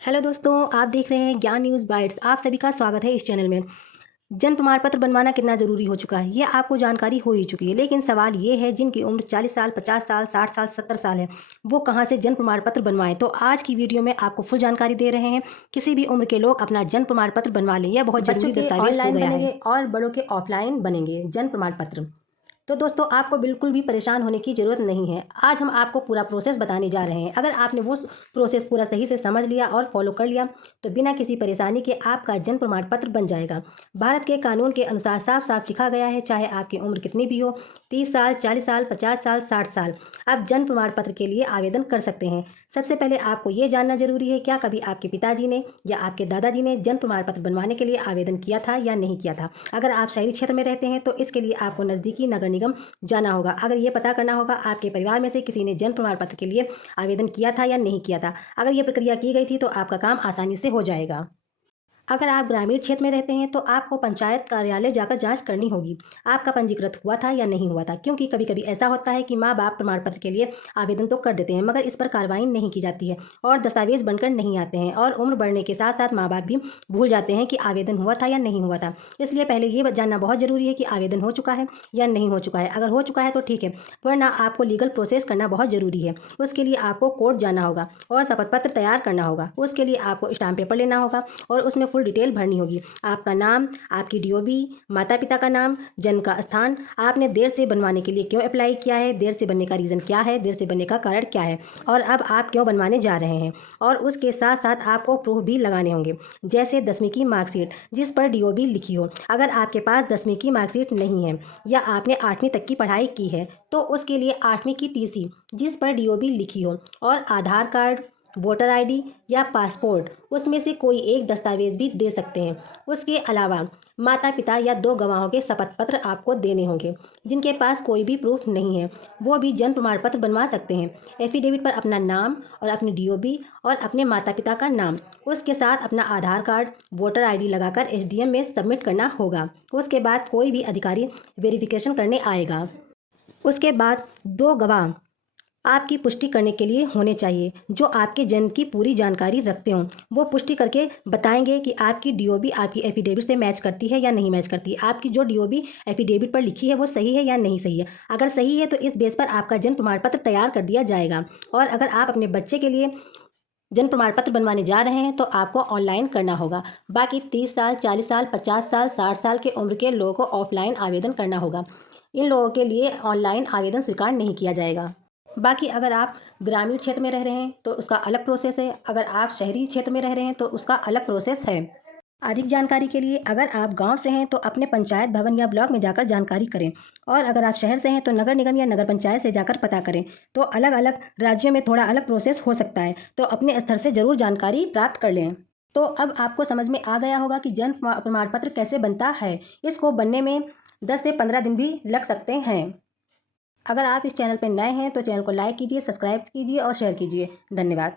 Hello दोस्तों, आप देख रहे हैं ज्ञान न्यूज़ बाइट्स। आप सभी का स्वागत है इस चैनल में। जन्म प्रमाण पत्र बनवाना कितना ज़रूरी हो चुका है, ये आपको जानकारी हो ही चुकी है। लेकिन सवाल ये है, जिनकी उम्र 40 साल, 50 साल, 60 साल, 70 साल है, वो कहाँ से जन्म प्रमाण पत्र बनवाएं। तो आज की वीडियो में आपको फुल जानकारी दे रहे हैं। किसी भी उम्र के लोग अपना जन्म प्रमाण पत्र बनवा लें, यह बहुत जरूरी दस्तावेज हो गया है। और बड़ों के ऑफलाइन बनेंगे जन्म प्रमाण पत्र। तो दोस्तों, आपको बिल्कुल भी परेशान होने की ज़रूरत नहीं है। आज हम आपको पूरा प्रोसेस बताने जा रहे हैं। अगर आपने वो प्रोसेस पूरा सही से समझ लिया और फॉलो कर लिया तो बिना किसी परेशानी के आपका जन्म प्रमाण पत्र बन जाएगा। भारत के कानून के अनुसार साफ साफ लिखा गया है, चाहे आपकी उम्र कितनी भी हो, 30 साल, 40 साल, 50 साल, 60 साल, आप जन्म प्रमाण पत्र के लिए आवेदन कर सकते हैं। सबसे पहले आपको ये जानना जरूरी है, क्या कभी आपके पिताजी ने या आपके दादाजी ने जन्म प्रमाण पत्र बनवाने के लिए आवेदन किया था या नहीं किया था। अगर आप शहरी क्षेत्र में रहते हैं तो इसके लिए आपको नज़दीकी नगर निगम जाना होगा। अगर ये पता करना होगा आपके परिवार में से किसी ने जन्म प्रमाण पत्र के लिए आवेदन किया था या नहीं किया था। अगर ये प्रक्रिया की गई थी तो आपका काम आसानी से हो जाएगा। अगर आप ग्रामीण क्षेत्र में रहते हैं तो आपको पंचायत कार्यालय जाकर जांच करनी होगी, आपका पंजीकृत हुआ था या नहीं हुआ था। क्योंकि कभी कभी ऐसा होता है कि माँ बाप प्रमाण पत्र के लिए आवेदन तो कर देते हैं, मगर इस पर कार्रवाई नहीं की जाती है और दस्तावेज बनकर नहीं आते हैं। और उम्र बढ़ने के साथ साथ माँ बाप भी भूल जाते हैं कि आवेदन हुआ था या नहीं हुआ था। इसलिए पहले ये जानना बहुत ज़रूरी है कि आवेदन हो चुका है या नहीं हो चुका है। अगर हो चुका है तो ठीक है, वरना आपको लीगल प्रोसेस करना बहुत ज़रूरी है। उसके लिए आपको कोर्ट जाना होगा और शपथ पत्र तैयार करना होगा। उसके लिए आपको स्टाम्प पेपर लेना होगा और उसमें फुल डिटेल भरनी होगी। आपका नाम, आपकी डीओबी, माता पिता का नाम, जन्म का स्थान, आपने देर से बनवाने के लिए क्यों अप्लाई किया है, देर से बनने का रीज़न क्या है, देर से बनने का कारण क्या है, और अब आप क्यों बनवाने जा रहे हैं। और उसके साथ साथ आपको प्रूफ भी लगाने होंगे, जैसे 10वीं की मार्कशीट जिस पर डीओबी लिखी हो। अगर आपके पास 10वीं की मार्कशीट नहीं है या आपने 8वीं तक की पढ़ाई की है तो उसके लिए 8वीं की टीसी जिस पर डीओबी लिखी हो, और आधार कार्ड, वोटर आईडी या पासपोर्ट, उसमें से कोई एक दस्तावेज भी दे सकते हैं। उसके अलावा माता पिता या 2 गवाहों के शपथ पत्र आपको देने होंगे। जिनके पास कोई भी प्रूफ नहीं है वो भी जन्म प्रमाण पत्र बनवा सकते हैं। एफिडेविट पर अपना नाम और अपनी डीओबी और अपने माता पिता का नाम, उसके साथ अपना आधार कार्ड, वोटर आईडी लगाकर एसडीएम में सबमिट करना होगा। उसके बाद कोई भी अधिकारी वेरिफिकेशन करने आएगा। उसके बाद 2 गवाह आपकी पुष्टि करने के लिए होने चाहिए, जो आपके जन्म की पूरी जानकारी रखते हों। वो पुष्टि करके बताएंगे कि आपकी डीओबी आपकी एफिडेविट से मैच करती है या नहीं मैच करती। आपकी जो डीओबी एफिडेविट पर लिखी है वो सही है या नहीं सही है। अगर सही है तो इस बेस पर आपका जन्म प्रमाण पत्र तैयार कर दिया जाएगा। और अगर आप अपने बच्चे के लिए जन्म प्रमाण पत्र बनवाने जा रहे हैं तो आपको ऑनलाइन करना होगा। बाकी 30 साल, 40 साल, 50 साल, 60 साल के उम्र के लोगों को ऑफलाइन आवेदन करना होगा। इन लोगों के लिए ऑनलाइन आवेदन स्वीकार नहीं किया जाएगा। बाकी अगर आप ग्रामीण क्षेत्र में रह रहे हैं तो उसका अलग प्रोसेस है, अगर आप शहरी क्षेत्र में रह रहे हैं तो उसका अलग प्रोसेस है। अधिक जानकारी के लिए अगर आप गांव से हैं तो अपने पंचायत भवन या ब्लॉक में जाकर जानकारी करें, और अगर आप शहर से हैं तो नगर निगम या नगर पंचायत से जाकर पता करें। तो अलग अलग राज्यों में थोड़ा अलग प्रोसेस हो सकता है, तो अपने स्तर से ज़रूर जानकारी प्राप्त कर लें। तो अब आपको समझ में आ गया होगा कि जन्म प्रमाण पत्र कैसे बनता है। इसको बनने में 10 से 15 दिन भी लग सकते हैं। अगर आप इस चैनल पर नए हैं तो चैनल को लाइक कीजिए, सब्सक्राइब कीजिए और शेयर कीजिए। धन्यवाद।